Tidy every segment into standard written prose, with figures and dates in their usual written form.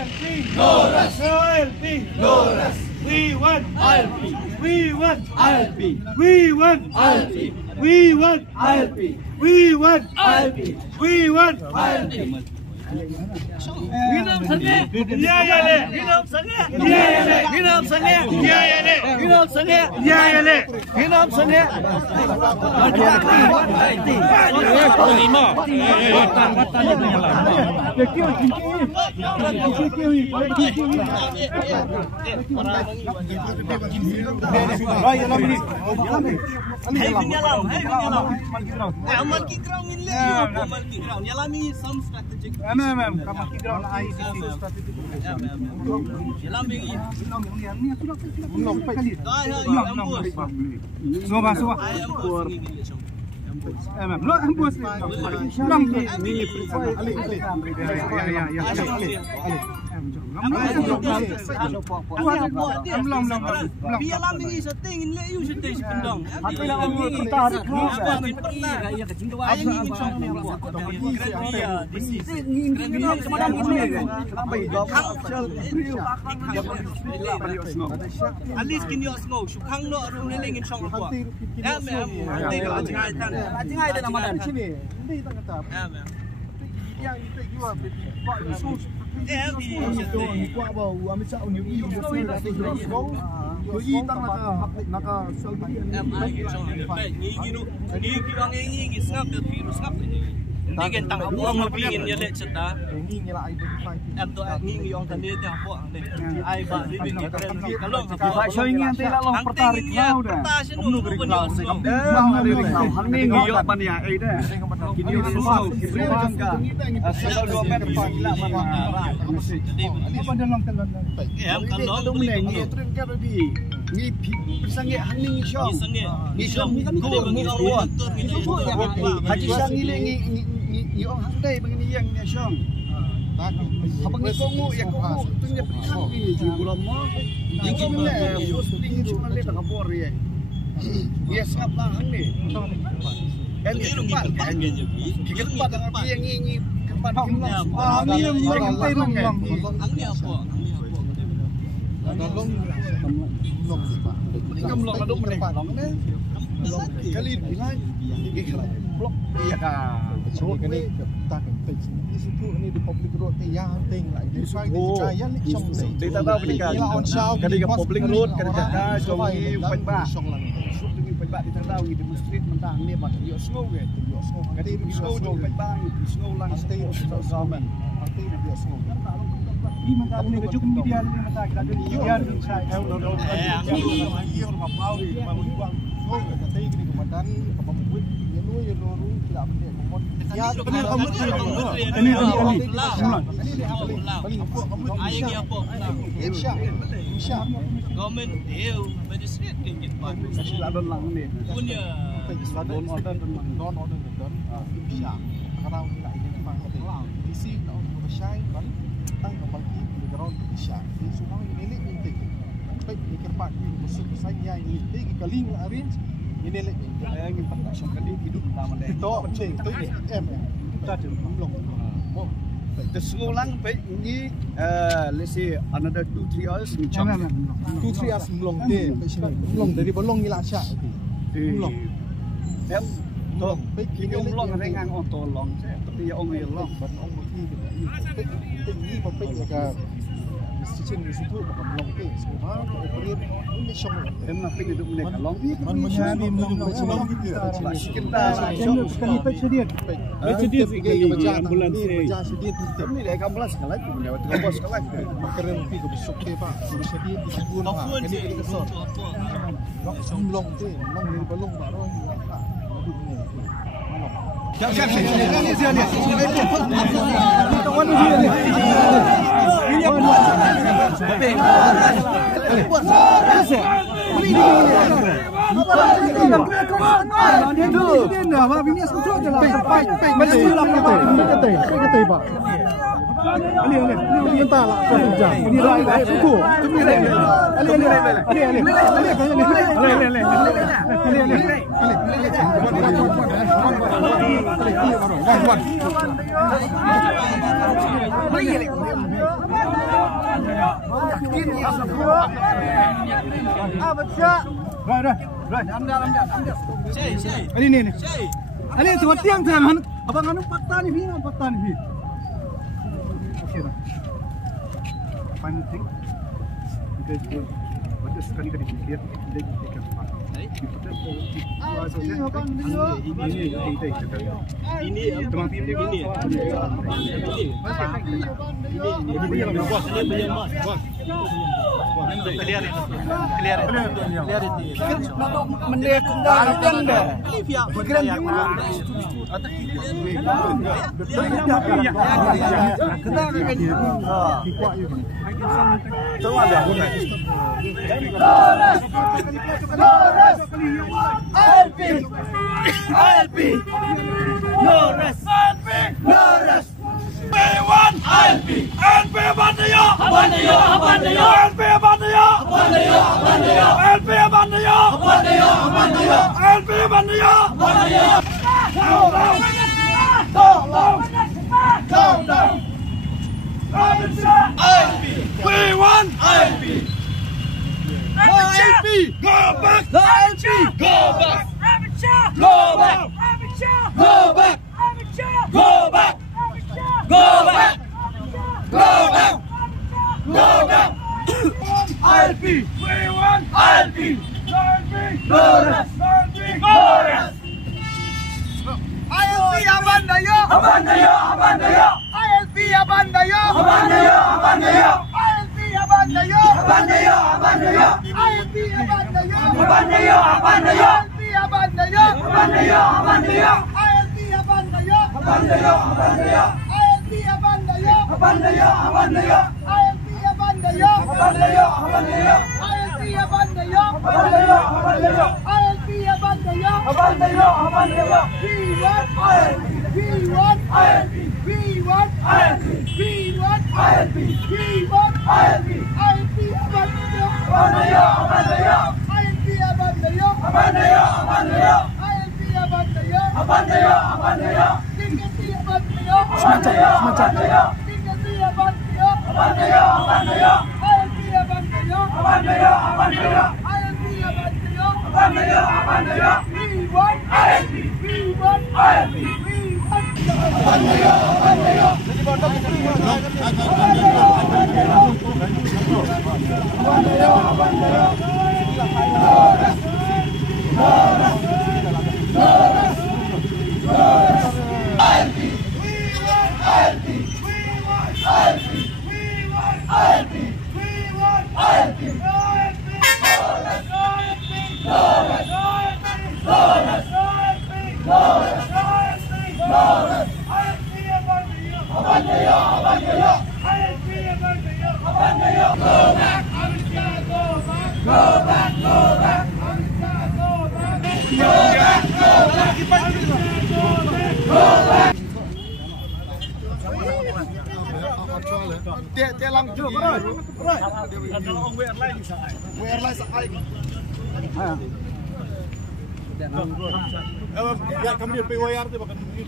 We want ILP. We want ILP. We want ILP. We want ILP. We want ILP. We want ILP. Minum sengit. Ya ya le. Minum sengit. Ya ya le. Minum sengit. Ya ya le. Minum sengit. Ya ya le. Minum sengit. At least can you smoke? Shukang lo arung niling in shong ko. Ya ma'am. Hindi ko atingay tan. Atingay tan naman. Hindi tan kata. Ya ma'am. Yang itu juga pak su. Kuat bau ambil cak ni ui ni ui tang naka selfie ni ni kirang ni snap the virus snap ni kan tang apa ngapingin dia lek cerita ni ngela identify em tu ni yang tadi dia apa ni ai ba ni ni kalau Pak Syoi ni nanti lah long pertarik kau dah. Umnu beri kau Hang ni ngiyok ban ya ai dah. Kini semua berikan ka. Asal 2 meter pula mana. apa dalam kalau ya kalau tu Ni tren ka di. Ni pisangnya hang ni syong. Ni syong ni ko ni orang. Haji sang ni ni orang hang dai begini yang ni syong. Abang ni kongu ya kongu tu ni pisang ni di bulan mo. Ni ko ni bos tinggi cuma le tak bor ye. Dia sap lah hang ni. Kan ni tempat kan je. Kita tempat dengan dia ni tempat kimlong. Ni yang kentai long. Hang ni apa? Long ni kamlong ada mana long ni? Kali bilang ni blok iya dah. So kini tak kentai di situ ni di public road ni yang ting lah. Di sana di jaya ni song ni. Dia tak tahu berikan. Kali ke public road kali jaga jongi pemba. Pemba di tahu di street mentang ni mak yo snow ke. Kali snow jong pemba snow lang stay zaman. Nanti dia snow. Di mata ni kejuk media ni mata kita ada dia di saya. Iya rumah pau di rumah buang. So kata ini kemudian kepamuit ya lu tidak benar komod. Ya benar kamu Ini Ayah ni apa? Insya. Government magistrate kan je pak. Sila don lang ni. Punya Don order Insya. Kalau tidak ini memang telah. Di sini nak bersai kan tang kembali di ground Insya. Di sungai ini intik. Baik mikir pak masuk saya ini kali arrange ini lek yang kita sekali hidup pertama deh. Itu penting itu kita belum. The Sengolang baik ni let's say another 2-3 hours ni chop. 2-3 hours belum deh. Belum dari belum ni lah syak. Belum. Em to baik kini belum rengang auto long tapi ya ong long ban ong mesti ini baik ya Sistem di situ bukan belum ke semua operate ini semua. Em nak pergi duduk mereka long. Man menyani belum semua gitu. Kita sekali tersedia. Tersedia sikit ambulans ni. Sedia tu. Ni dah ambulans sekali tu punya waktu bos sekali. Makaran pergi ke besok ke pak. Sedia di situ lah. Ini kita kesor. Belum tu, belum ni belum baru ni. Siap. Ni dia ni. Kawan dia ni. Ini Ini. Ini cuma tiang jangan. Abang anu fakta nih, fakta nih. Okey dah. Final thing. Because baca sekali kali clear, dia ikan apa? Ini teman tim dia ini. ALP, no rest. B1 ALP, ALP Bandayo, ALP Bandayo, We want ALP. ALP, go back. ALP, go back. Go back. Go back. Go back. Go back. Go back. Go back. ALP, we want ALP. Go rest. Go rest. ALP Abandayo. ALP Abandayo. Ya kami di PWR tu bahkan lebih.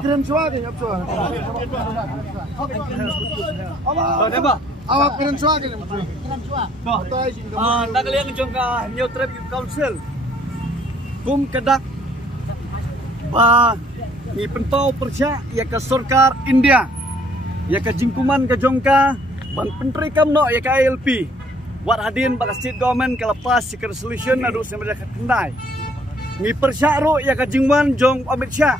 Kirim suara ni, apa? Awak kirim suara ni. Kirim suara. Tak kalian ngejong ke New Traffic Council. Kum kedak ba ni pentau persya ya ke Sarkar India. Ya ke jingkuman ke jongka ban penteri kamno ya ke ALP. Wat hadin baka state government kelepas si resolution adu semeda kendai. Ngi persya ro ya ka jingwan jong Amit Syah.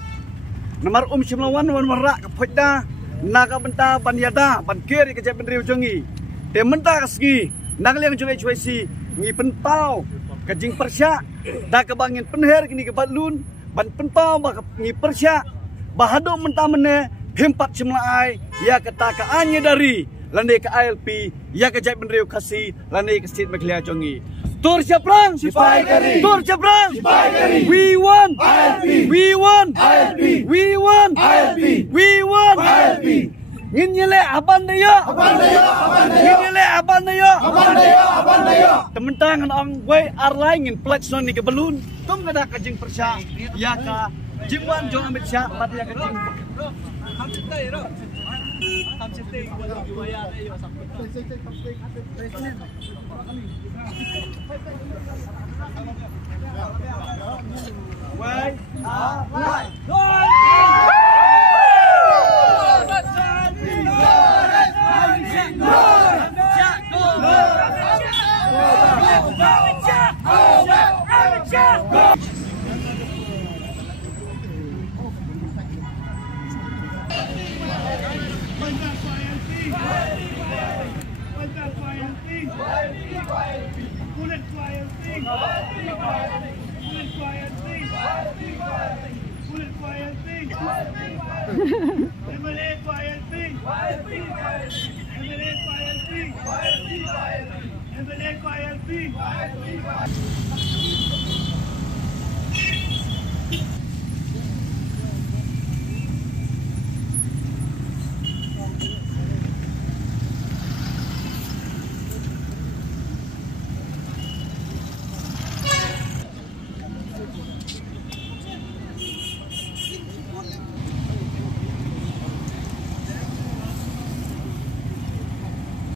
Nomor Shimlawan wan marak ka phojda naga benta ban yada ban kir ka jai pendri jongi. Te menta kasgi nagliang jong HYC ngi pentau ka jing persya da ka bangin penher kini ka balun ban pentau baka ngi persya bahado menta mene hempat Shimlaai ya kata ka anya dari Landai ke ALP, ya ke jai pendriu kasih, landai ke state Meghalaya jongi. Tur Syaprang, Sipai Kari. Tur Syaprang, Sipai Kari. We want ALP. We want ALP. We want ALP. We want ALP. Nginyele Abandayo. Nginyele Abandayo. Tementang ang way arlay ngin pledge non ni ke belun. Tum kada ka jing persya, ya ka jingwan jong Amit Syah, pat ya ka jing Kamcetay ro. Kamcetay wala giwaya ayo sa puto. Wait. Quiet,